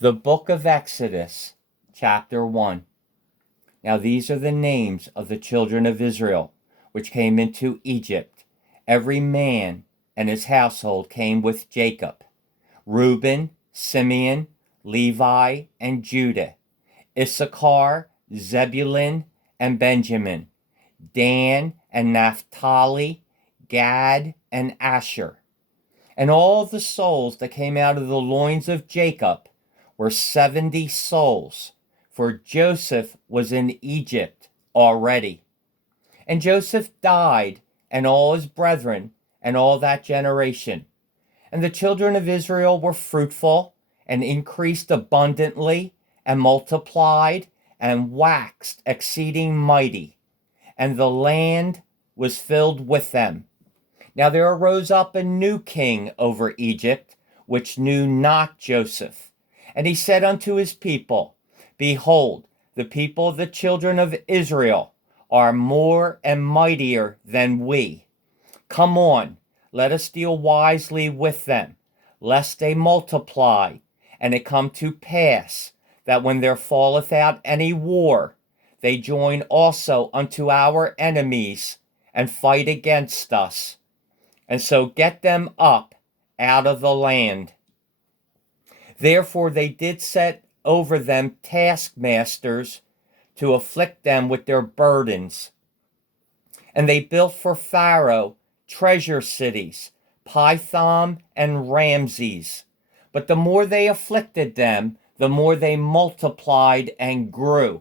The book of Exodus, chapter 1. Now these are the names of the children of Israel, which came into Egypt. Every man and his household came with Jacob. Reuben, Simeon, Levi, and Judah. Issachar, Zebulun, and Benjamin. Dan and Naphtali, Gad, and Asher. And all the souls that came out of the loins of Jacob were 70 souls, for Joseph was in Egypt already. And Joseph died, and all his brethren, and all that generation. And the children of Israel were fruitful, and increased abundantly, and multiplied, and waxed exceeding mighty. And the land was filled with them. Now there arose up a new king over Egypt, which knew not Joseph. And he said unto his people, Behold, the people of the children of Israel are more and mightier than we. Come on, let us deal wisely with them, lest they multiply, and it come to pass that when there falleth out any war, they join also unto our enemies, and fight against us, and so get them up out of the land. Therefore they did set over them taskmasters to afflict them with their burdens. And they built for Pharaoh treasure cities, Pithom and Ramses. But the more they afflicted them, the more they multiplied and grew.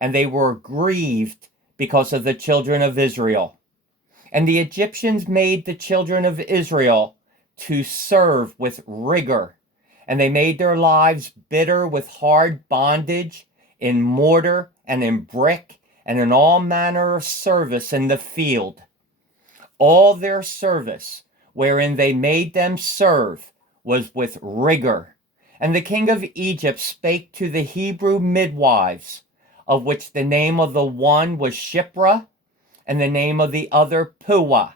And they were grieved because of the children of Israel. And the Egyptians made the children of Israel to serve with rigor. And they made their lives bitter with hard bondage, in mortar and in brick, and in all manner of service in the field. All their service, wherein they made them serve, was with rigor. And the king of Egypt spake to the Hebrew midwives, of which the name of the one was Shiphrah, and the name of the other Puah.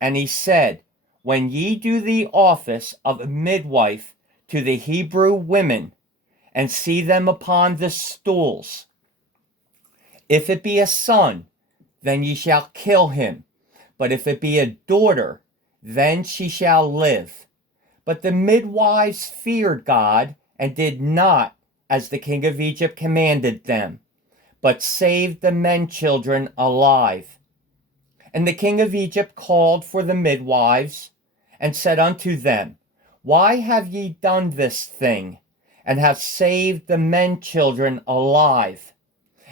And he said, When ye do the office of a midwife to the Hebrew women, and see them upon the stools, if it be a son, then ye shall kill him. But if it be a daughter, then she shall live. But the midwives feared God, and did not as the king of Egypt commanded them, but saved the men children alive. And the king of Egypt called for the midwives, and said unto them, Why have ye done this thing, and have saved the men children alive?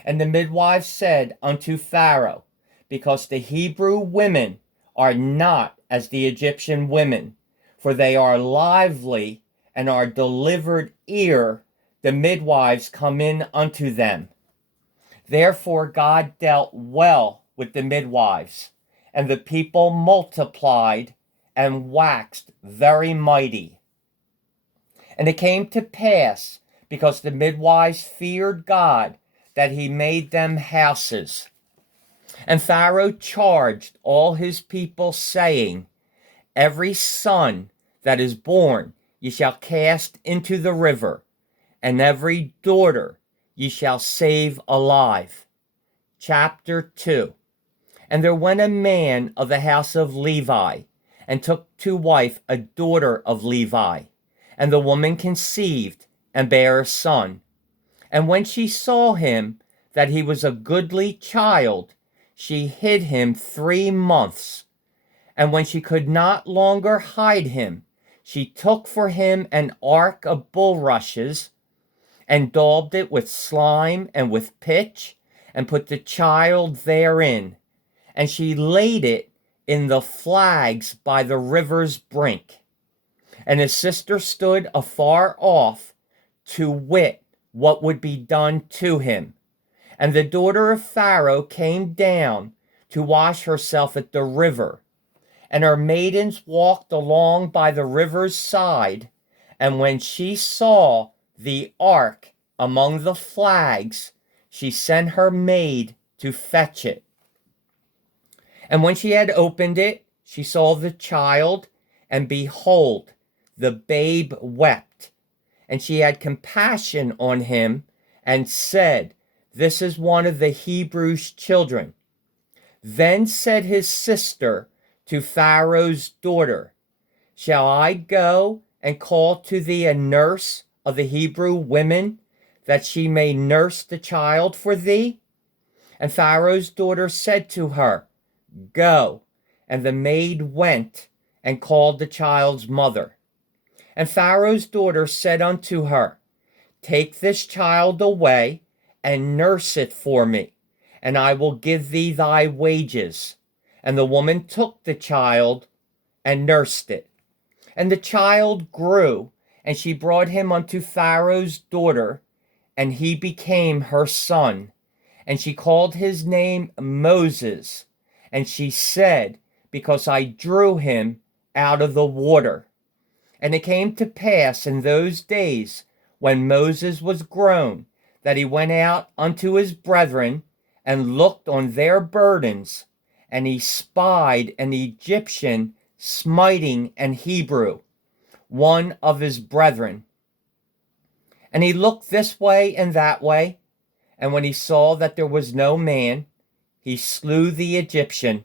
And the midwives said unto Pharaoh, Because the Hebrew women are not as the Egyptian women, for they are lively, and are delivered ere the midwives come in unto them. Therefore God dealt well with the midwives, and the people multiplied and waxed very mighty. And it came to pass, because the midwives feared God, that he made them houses. And Pharaoh charged all his people, saying, Every son that is born ye shall cast into the river, and every daughter ye shall save alive. Chapter 2. And there went a man of the house of Levi, and took to wife a daughter of Levi. And the woman conceived, and bare a son. And when she saw him, that he was a goodly child, she hid him 3 months. And when she could not longer hide him, she took for him an ark of bulrushes, and daubed it with slime and with pitch, and put the child therein. And she laid it in the flags by the river's brink. And his sister stood afar off, to wit what would be done to him. And the daughter of Pharaoh came down to wash herself at the river. And her maidens walked along by the river's side. And when she saw the ark among the flags, she sent her maid to fetch it. And when she had opened it, she saw the child, and behold, the babe wept. and she had compassion on him and said, "This is one of the Hebrews' children." Then said his sister to Pharaoh's daughter, "Shall I go and call to thee a nurse of the Hebrew women, that she may nurse the child for thee?" And Pharaoh's daughter said to her, "Go." And the maid went and called the child's mother. And Pharaoh's daughter said unto her, "Take this child away and nurse it for me, and I will give thee thy wages." And the woman took the child and nursed it. And the child grew, and she brought him unto Pharaoh's daughter, and he became her son. And she called his name Moses. And she said, "Because I drew him out of the water." And it came to pass in those days, when Moses was grown, that he went out unto his brethren, and looked on their burdens, and he spied an Egyptian smiting an Hebrew, one of his brethren. And he looked this way and that way, and when he saw that there was no man, he slew the Egyptian,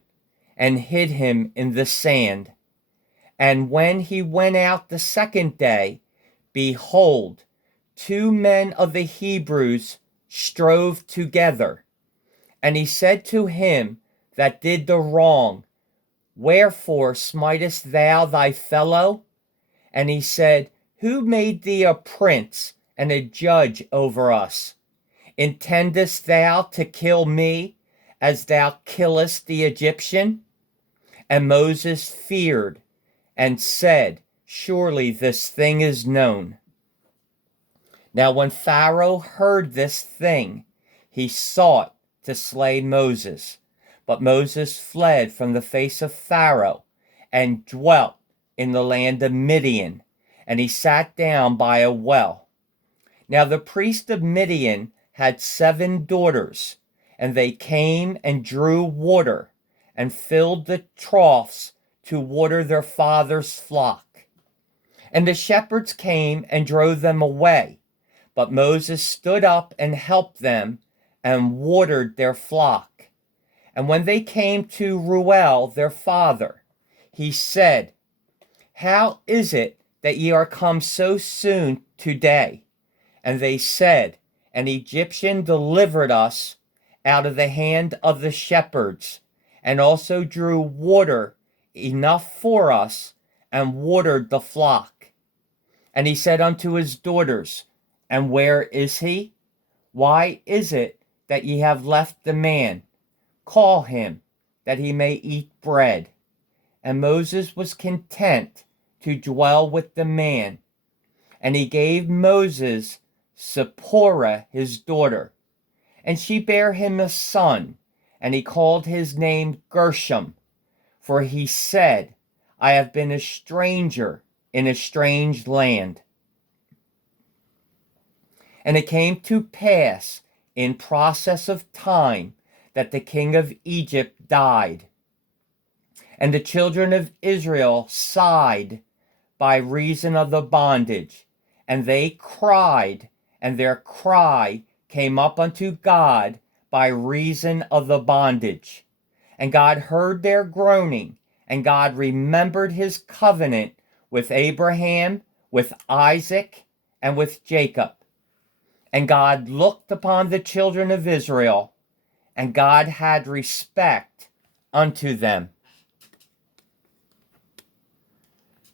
and hid him in the sand. And when he went out the second day, behold, 2 men of the Hebrews strove together. And he said to him that did the wrong, "Wherefore smitest thou thy fellow?" And he said, "Who made thee a prince and a judge over us? Intendest thou to kill me, as thou killest the Egyptian?" And Moses feared, and said, "Surely this thing is known." Now when Pharaoh heard this thing, he sought to slay Moses. But Moses fled from the face of Pharaoh, and dwelt in the land of Midian, and he sat down by a well. Now the priest of Midian had 7 daughters, and they came and drew water, and filled the troughs to water their father's flock. And the shepherds came and drove them away, but Moses stood up and helped them, and watered their flock. And when they came to Reuel their father, he said, "How is it that ye are come so soon today?" And they said, "An Egyptian delivered us out of the hand of the shepherds, and also drew water enough for us, and watered the flock." And he said unto his daughters, "And where is he? Why is it that ye have left the man? Call him, that he may eat bread." And Moses was content to dwell with the man. And he gave Moses Zipporah his daughter, and she bare him a son, and he called his name Gershom, for he said, "I have been a stranger in a strange land." And it came to pass in process of time that the king of Egypt died. And the children of Israel sighed by reason of the bondage, and they cried, and their cry came up unto God by reason of the bondage. And God heard their groaning, and God remembered his covenant with Abraham, with Isaac, and with Jacob. And God looked upon the children of Israel, and God had respect unto them.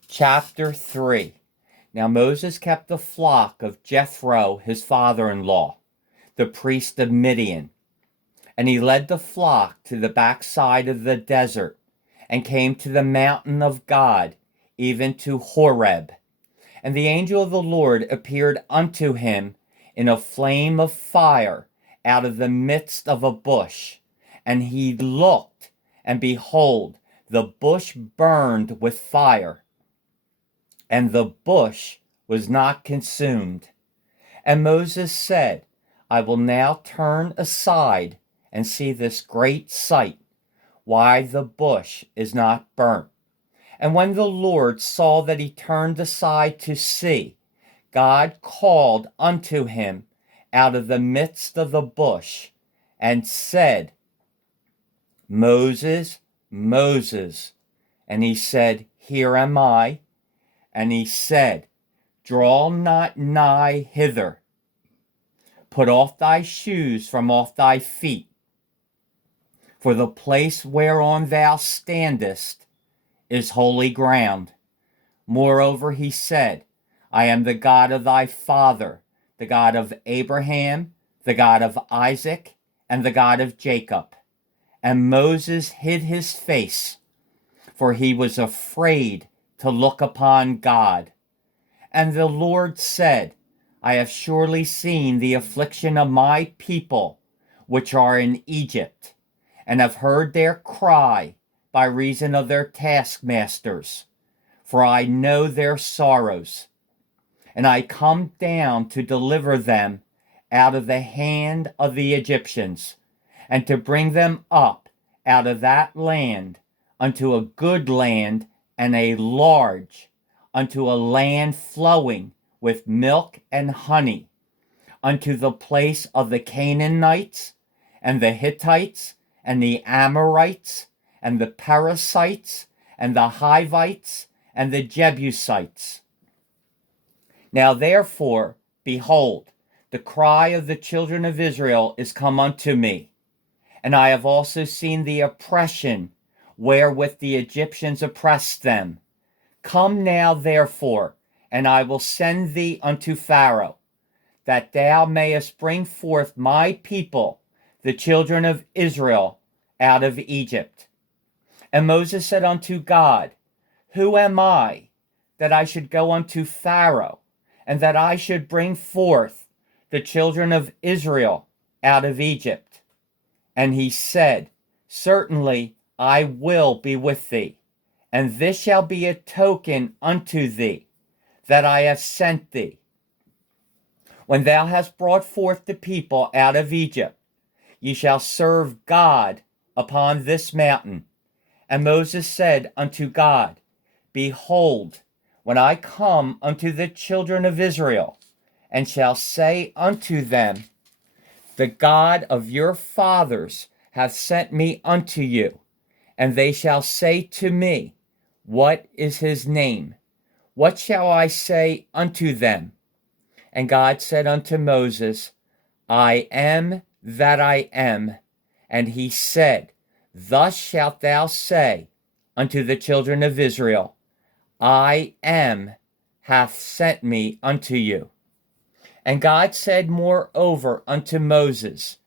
Chapter 3. Now Moses kept the flock of Jethro his father-in-law, the priest of Midian. And he led the flock to the backside of the desert, and came to the mountain of God, even to Horeb. And the angel of the Lord appeared unto him in a flame of fire out of the midst of a bush. And he looked, and behold, the bush burned with fire, and the bush was not consumed. And Moses said, "I will now turn aside and see this great sight, why the bush is not burnt." And when the Lord saw that he turned aside to see, God called unto him out of the midst of the bush and said, Moses, Moses. And he said, Here am I. And he said, Draw not nigh hither. Put off thy shoes from off thy feet. For the place whereon thou standest is holy ground. Moreover, he said, I am the God of thy father, the God of Abraham, the God of Isaac, and the God of Jacob. And Moses hid his face, for he was afraid to look upon God. And the Lord said, I have surely seen the affliction of my people, which are in Egypt, and have heard their cry by reason of their taskmasters, for I know their sorrows. And I come down to deliver them out of the hand of the Egyptians, and to bring them up out of that land unto a good land and a large, unto a land flowing with milk and honey, unto the place of the Canaanites, and the Hittites, and the Amorites, and the Perizzites, and the Hivites, and the Jebusites. Now therefore, behold, the cry of the children of Israel is come unto me, and I have also seen the oppression wherewith the Egyptians oppressed them. Come now therefore, and I will send thee unto Pharaoh, that thou mayest bring forth my people, the children of Israel, out of Egypt. And Moses said unto God, Who am I, that I should go unto Pharaoh, and that I should bring forth the children of Israel out of Egypt? And he said, Certainly I will be with thee, and this shall be a token unto thee, that I have sent thee. When thou hast brought forth the people out of Egypt, ye shall serve God upon this mountain. And Moses said unto God, Behold, when I come unto the children of Israel, and shall say unto them, The God of your fathers hath sent me unto you, and they shall say to me, What is his name? What shall I say unto them? And God said unto Moses, I am that I am. And he said, Thus shalt thou say unto the children of Israel, I am hath sent me unto you. And God said moreover unto Moses,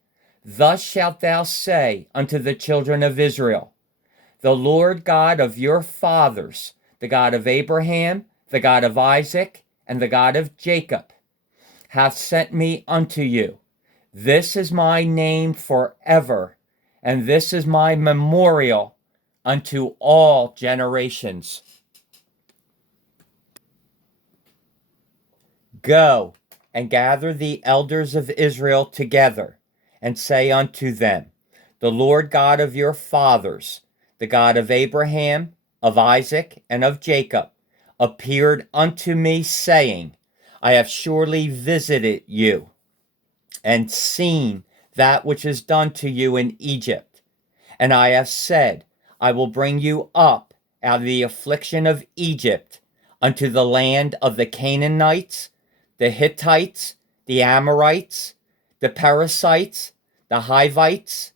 Thus shalt thou say unto the children of Israel, The Lord God of your fathers, the God of Abraham, the God of Isaac, and the God of Jacob, hath sent me unto you. This is my name forever, and this is my memorial unto all generations. Go and gather the elders of Israel together, and say unto them, The Lord God of your fathers, the God of Abraham, of Isaac, and of Jacob, appeared unto me, saying, I have surely visited you, and seen that which is done to you in Egypt. And I have said, I will bring you up out of the affliction of Egypt unto the land of the Canaanites, the Hittites, the Amorites, the Perizzites, the Hivites,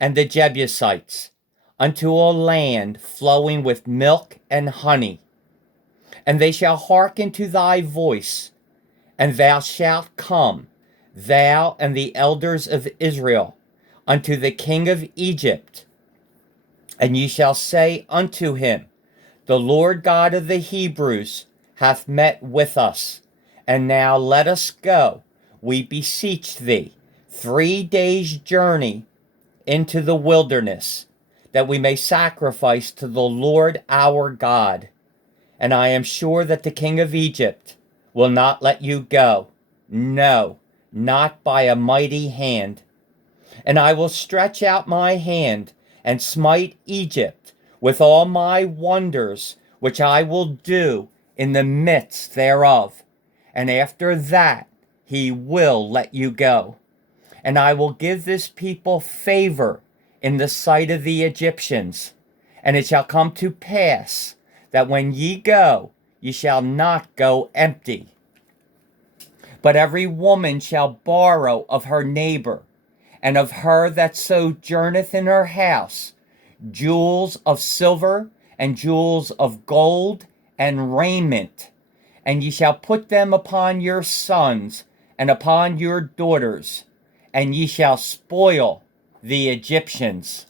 and the Jebusites, unto a land flowing with milk and honey. And they shall hearken to thy voice, and thou shalt come, thou and the elders of Israel, unto the king of Egypt, and ye shall say unto him, The Lord God of the Hebrews hath met with us, and now let us go, we beseech thee, 3 days' journey into the wilderness, that we may sacrifice to the Lord our God. And I am sure that the king of Egypt will not let you go, no, not by a mighty hand. And I will stretch out my hand and smite Egypt with all my wonders, which I will do in the midst thereof. and after that he will let you go. And I will give this people favor in the sight of the Egyptians. And it shall come to pass that when ye go, ye shall not go empty. But every woman shall borrow of her neighbor, and of her that sojourneth in her house, jewels of silver, and jewels of gold, and raiment. And ye shall put them upon your sons, and upon your daughters, and ye shall spoil the Egyptians.